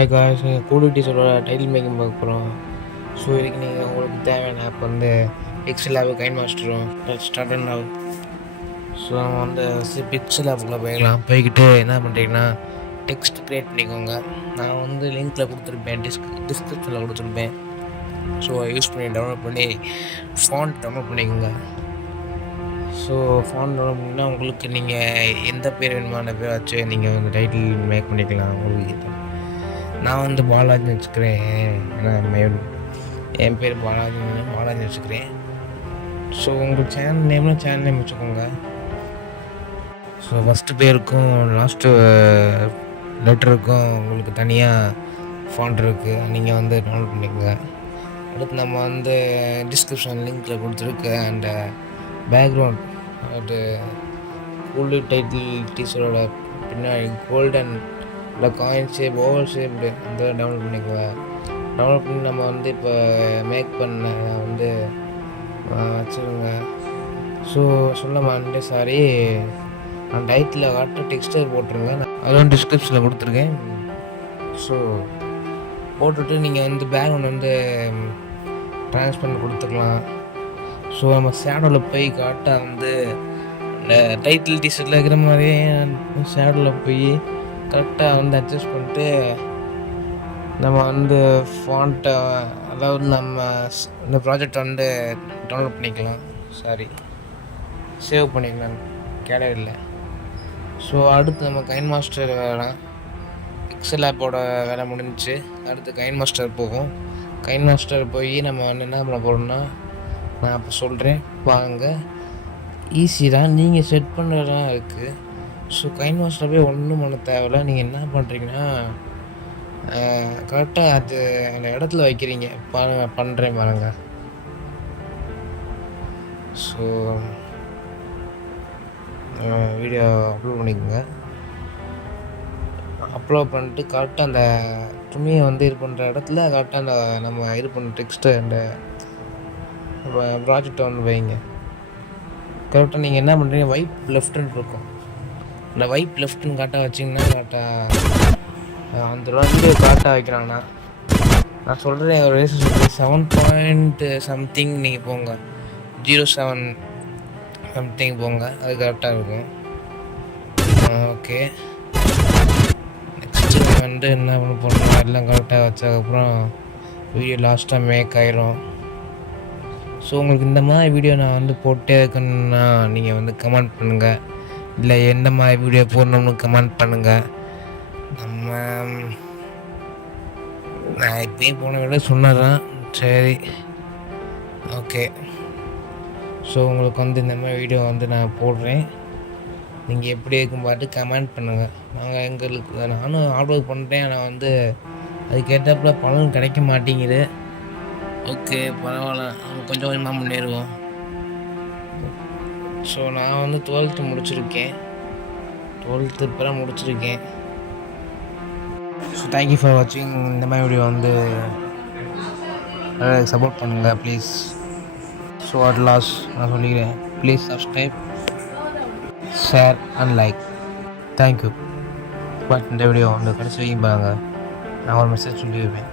Hi guys, நீங்கள் கூலிட்டிஸோட title making பார்க்க போகிறோம். ஸோ இதுக்கு நீங்கள் உங்களுக்கு தேவையான ஆப் வந்து பிக்சல் ஆப், கைன் மாஸ்டரும் ஸ்டார்ட் ஆகும். ஸோ நம்ம வந்து பிக்சல் ஆப்புக்குள்ளே போய்க்கலாம். போய்கிட்டு என்ன பண்ணுறீங்கன்னா டெக்ஸ்ட் க்ரியேட் பண்ணிக்கோங்க. நான் வந்து லிங்க்கில் கொடுத்துருப்பேன், டிஸ்கிரிப்ஷனில் கொடுத்துருப்பேன். ஸோ யூஸ் பண்ணி டவுன்லோட் பண்ணி ஃபாண்ட் டவுன்லோட் பண்ணிக்கோங்க. ஸோ ஃபாண்ட் டவுன்லோட் பண்ணிங்கன்னா உங்களுக்கு நீங்கள் எந்த பேர் வேணுமான பேர் வச்சு நீங்கள் வந்து டைட்டில் மேக் பண்ணிக்கலாம். உங்களுக்கு நான் வந்து பாலாஜின்னு வச்சுக்கிறேன். ஏன்னா என் பேர் பாலாஜி வச்சுக்கிறேன். ஸோ உங்கள் சேனல் நேம் வச்சுக்கோங்க. ஸோ ஃபஸ்ட்டு பேருக்கும் லாஸ்ட்டு லெட்டருக்கும் உங்களுக்கு தனியாக ஃபாண்ட் இருக்குது, நீங்கள் வந்து டவுன்லோட் பண்ணிக்கோங்க. அடுத்து நம்ம வந்து டிஸ்கிரிப்ஷன் லிங்க்கில் கொடுத்துருக்கு. அண்ட் பேக்ரவுண்ட் அது கூலி டைட்டில் டீச்சரோட பின்னாடி கோல்டன் இல்லை காயின் ஷேப், ஓவல் ஷேப்டு அந்த டவுன்லோட் பண்ணிக்குவேன். டவுன்லோட் பண்ணி நம்ம வந்து இப்போ மேக் பண்ண வந்து வச்சுருங்க. ஸோ சொல்ல மாட்டேன், சாரி. நான் டைட்டில் காட்ட டெக்ஸ்டர் போட்டுருங்க. அதுவும் டிஸ்கிரிப்ஷனில் கொடுத்துருக்கேன். ஸோ போட்டுவிட்டு நீங்கள் வந்து பேக்ரவுண்ட் வந்து ட்ரான்ஸ்பர் கொடுத்துக்கலாம். ஸோ நம்ம ஷேடோவில் போய் காட்ட வந்து இந்த டைட்டில் டிஷர்ட்டில் இருக்கிற மாதிரியே ஷேடோவில் போய் கரெக்டாக வந்து அட்ஜஸ்ட் பண்ணிட்டு நம்ம வந்து ஃபாண்ட்டை, அதாவது நம்ம இந்த ப்ராஜெக்ட் வந்து டவுன்லோட் பண்ணிக்கலாம். சேவ் பண்ணிக்கலாம் கேலரியில். ஸோ அடுத்து நம்ம கைன் மாஸ்டர் வேலை, பிக்சல் ஆப்போட வேலை முடிஞ்சிச்சு. அடுத்து கைன் மாஸ்டர் போகும். கைன் மாஸ்டர் போய் நம்ம வந்து என்ன பண்ண போகிறோம்னா, நான் அப்போ சொல்கிறேன் வாங்க. ஈஸி தான், நீங்கள் செட் பண்ணுறதான் இருக்குது. ஸோ கைன் மாஸ்டர் போய் ஒன்றும் பண்ண தேவையில்ல. நீங்கள் என்ன பண்ணுறீங்கன்னா கரெக்டாக அது அந்த இடத்துல வைக்கிறீங்க. பண்ணுறேன் பாருங்கள். ஸோ வீடியோ அப்லோட் பண்ணிக்கோங்க. அப்லோட் பண்ணிட்டு கரெக்டாக அந்த துணியை வந்து இது பண்ணுற இடத்துல கரெக்டாக அந்த நம்ம இது பண்ணுற டெக்ஸ்ட்டு அந்த ப்ராஜெக்டை வந்து வைங்க. கரெக்டாக நீங்கள் என்ன பண்ணுறீங்க, வைப் லெஃப்ட்டுன்னு இருக்கும். இந்த வைப் லெஃப்ட்டுன்னு கரெக்டாக வச்சிங்கன்னா கரெக்டாக அந்த ரெண்டு கரெக்டாக வைக்கிறாங்கண்ணா. நான் சொல்கிறேன் ஒரு 7.something நீங்கள் போங்க, 07 something போங்க, அது கரெக்டாக இருக்கும். ஓகே, நெக்ஸ்ட்டு வந்து என்ன பண்ண போகிறோம், எல்லாம் கரெக்டாக வச்சதுக்கப்புறம் வீடியோ லாஸ்ட்டாக மேக் ஆயிரும். ஸோ உங்களுக்கு இந்த மாதிரி வீடியோ நான் வந்து போட்டே இருக்குன்னா நீங்கள் வந்து கமெண்ட் பண்ணுங்கள், இல்லை எந்த மாதிரி வீடியோ போடணும்னு கமெண்ட் பண்ணுங்கள். நான் இப்போயும் போன விட சொன்னதான் சரி. ஓகே, ஸோ உங்களுக்கு வந்து இந்த மாதிரி வீடியோ வந்து நான் போடுறேன். நீங்கள் எப்படி இருக்கும் பார்த்து கமெண்ட் பண்ணுங்கள். நானும் ஹார்ட் ஒர்க் பண்ணுறேன், ஆனால் வந்து அதுக்கேற்றப்பல பலன் கிடைக்க மாட்டேங்குது. ஓகே, பரவாயில்ல, கொஞ்சம் கொஞ்சமாக முன்னேறுவோம். ஸோ நான் வந்து 12th முடிச்சிருக்கேன். ஸோ தேங்க்யூ ஃபார் வாட்சிங். இந்த மாதிரி வீடியோ வந்து சப்போர்ட் பண்ணுங்கள் ப்ளீஸ். ஸோ அட் லாஸ்ட் நான் சொல்லிக்கிறேன், please subscribe, share and like. Thank you. But இந்த வீடியோ வந்து கடைசி வரைக்கும் பாருங்கள். நான் ஒரு மெசேஜ் சொல்லி வைப்பேன்.